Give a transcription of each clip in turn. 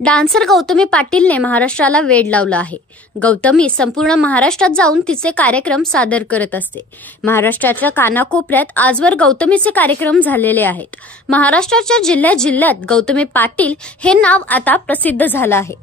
Dancer Gautami पाटीलने महाराष्ट्राला वेड लावलं आहे। गौतमी संपूर्ण महाराष्ट्रात जाऊन तिचे कार्यक्रम सादर करत असते। महाराष्ट्राच्या कानाकोपऱ्यात आजवर गौतमीचे कार्यक्रम झालेले आहेत। महाराष्ट्राच्या जिल्ह्यात गौतमी पाटील हे नाव आता प्रसिद्ध झालं आहे।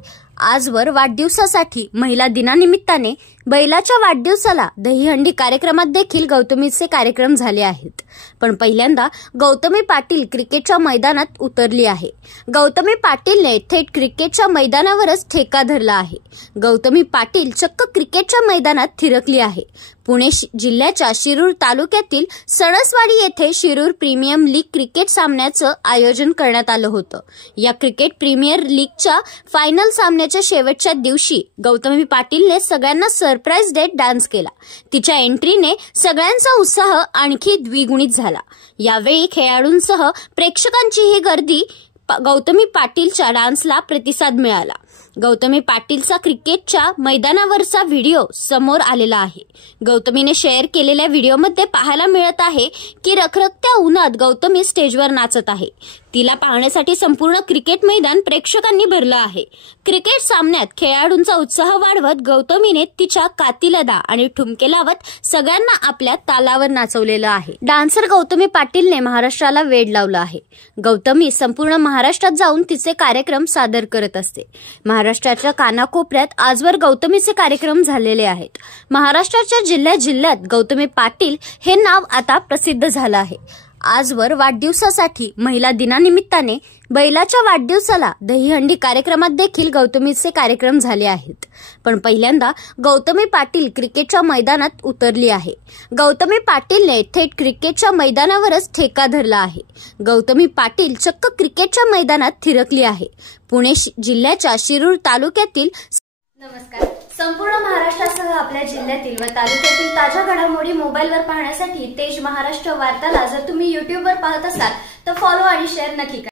आजवर वाढदिवसासाठी महिला दिनानिमित्ताने बैलाच्या वाढदिवसाला दहीहंडी कार्यक्रमात देखील गौतमीचे कार्यक्रम झाले आहेत। पण पहिल्यांदा गौतमी पाटील क्रिकेटच्या मैदानात उतरली आहे। गौतमी पाटीलने थेट क्रिकेटच्या मैदानावरच ठेका धरला आहे। गौतमी पाटील चक्क क्रिकेटच्या मैदानात थिरकली आहे। पुणे जिल्ह्याच्या शिरूर तालुक्यातील सणसवाडी येथे शिरूर प्रीमियर लीग क्रिकेट सामन्याचं आयोजन करण्यात आलं होतं। या क्रिकेट प्रीमियर लीगच्या फायनल सामन्याच्या शेवटच्या दिवशी गौतमी पाटीलने सगळ्यांना सरप्राईज देत डान्स केला। तिच्या एंट्रीने सगळ्यांचा उत्साह आणखी द्विगुणित झाला। यावेळी खेळाडूंसह प्रेक्षकांचीही गर्दी गौतमी पाटीलच्या डान्सला प्रतिसाद मिळाला। गौतमी पाटीलचा क्रिकेटच्या मैदानावरचा व्हिडिओ समोर आलेला आहे। गौतमीने शेअर केलेल्या व्हिडिओमध्ये पाहायला मिळत आहे की रखरखत्या उन्हात गौतमी स्टेजवर नाचत आहे। तिला पाहण्यासाठी संपूर्ण क्रिकेट मैदान प्रेक्षकांनी भरलं आहे। क्रिकेट सामन्यात खेळाडूंचा उत्साह वाढवत गौतमीने तिच्या कातिलदा आणि ठुमके लावत सगळ्यांना आपल्या तालावर नाचवलेलं आहे। डान्सर गौतमी पाटीलने महाराष्ट्राला वेड लावलं आहे। गौतमी संपूर्ण महाराष्ट्रात जाऊन तिचे कार्यक्रम सादर करत असते। महाराष्ट्राच्या कानाकोपऱ्यात आजवर गौतमीचे कार्यक्रम झालेले आहेत। महाराष्ट्राच्या जिल्ह्यात गौतमी पाटील हे नाव आता प्रसिद्ध झालं आहे। आजवर वाढदिवसासाठी महिला दिनानिमित्ताने बैलाच्या वाढदिवसाला दहीहंडी कार्यक्रमात देखील गौतमीचे कार्यक्रम झाले आहेत। पण पहिल्यांदा गौतमी पाटील क्रिकेटच्या मैदानात उतरली आहे। गौतमी पाटीलने थेट क्रिकेटच्या मैदानावरच ठेका धरला आहे। गौतमी पाटील चक्क क्रिकेटच्या मैदानात थिरकली आहे। पुणे जिल्ह्याच्या शिरूर तालुक्यातील नमस्कार। संपूर्ण महाराष्ट्रासह आपल्या जिल्ह्यातील व तालुक्यातील ताज्या घडामोडी मोबाईलवर पाहण्यासाठी तेज महाराष्ट्र वार्ताला जर तुम्ही YouTubeवर पाहत असाल तर फॉलो आणि शेअर नक्की करा।